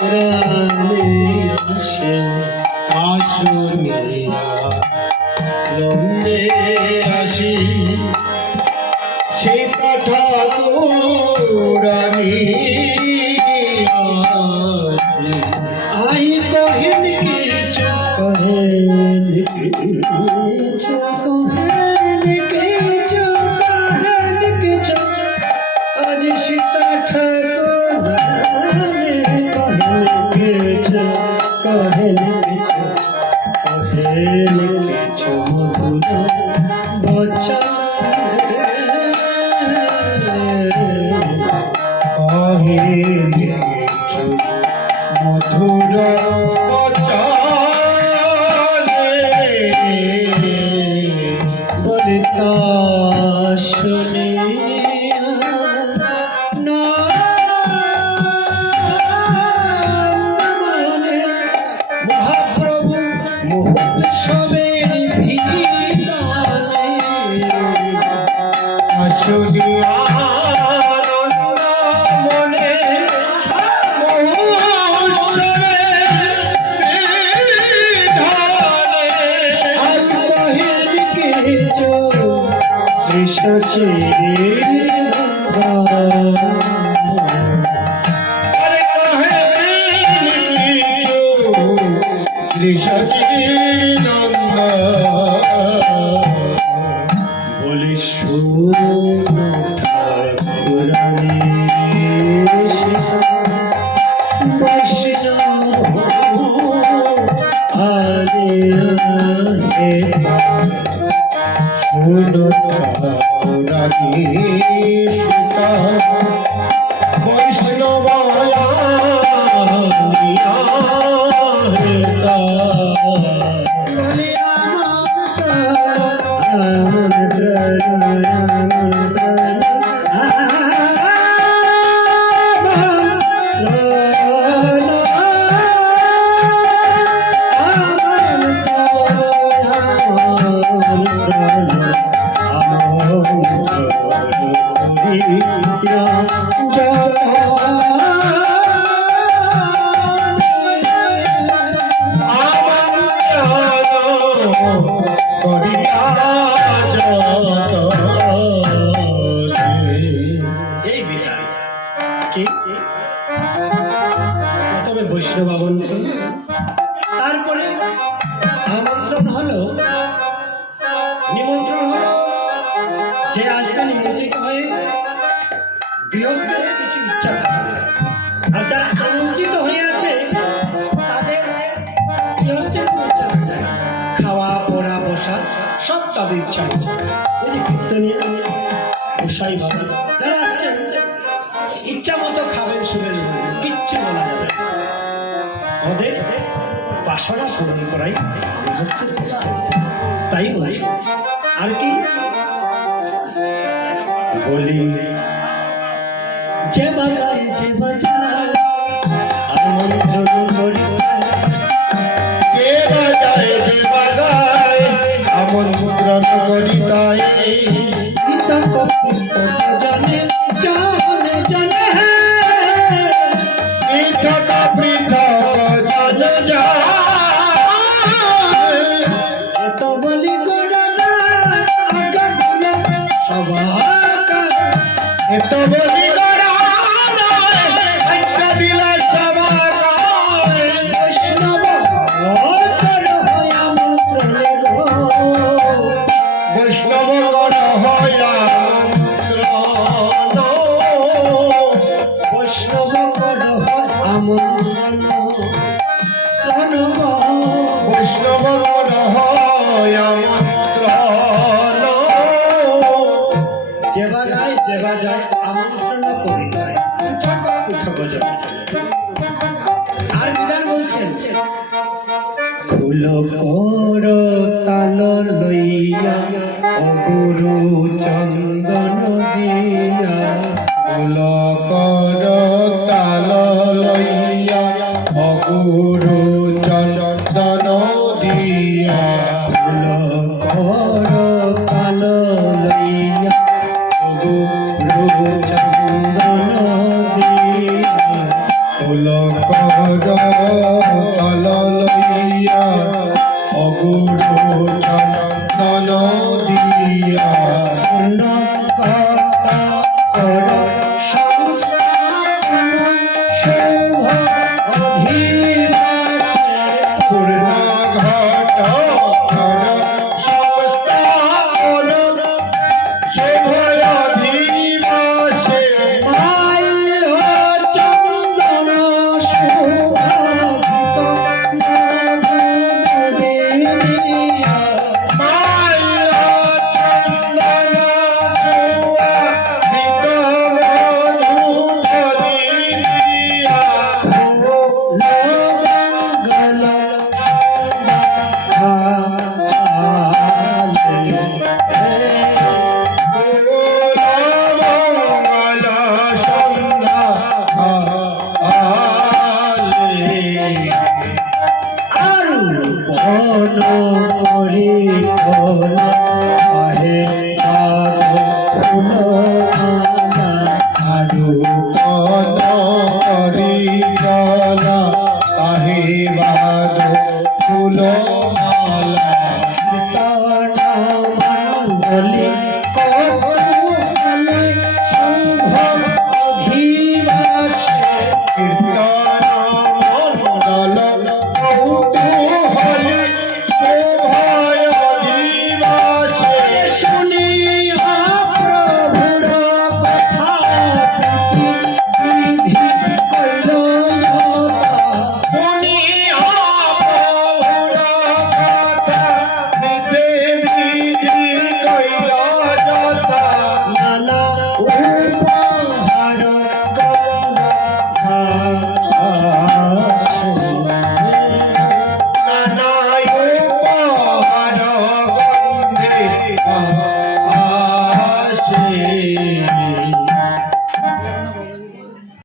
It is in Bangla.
রানে আসে আসুনিয়া লম্বে আসি সীতা ঠাকুরানী আই কহেন কিছু কহেন কিছু কহেন কিছু কহেন আজ সীতা মধুর বলিতা শুনে মহাপ্রভু মহোৎসবের ভিড়ালে আসুনিয়া শ্রী সচির কি? প্রথমে বৈষ্ণব আমন্ত্রণ তারপরে আমন্ত্রণ হলো, নিমন্ত্রণ হলো যে আসবে নিমন্ত্রিত হয়ে গৃহস্থের কিছু ইচ্ছা থাকবে আর যারা আমন্ত্রিত হয়ে আসবে, তাদের গৃহস্থের কোনো ইচ্ছা থাকবে না। খাওয়া, পড়া, বসা, সব তাদের ইচ্ছা মতো। ওই যে কীর্তনীয় যারা আসছেন ইচ্ছা মতো খাবেন শুবেন কিচ্ছু বলা যাবে না। ওদের বাসনা পূরণ করাই তাই বলছি আর কি? বলি যে বাজায় যে বাজায় আমন্ত্রণ করি জানে জানে জানে বৈষ্ণব। যেবা যায় যেবা যায় আমন্ত্রণ করি। আর বিধান বলছেন খুলো কর তাল লইয়া অগুরু চন্দন দিয়া ফুল কর তাল লইয়া অগুরু অগুরু চন্দন Oh.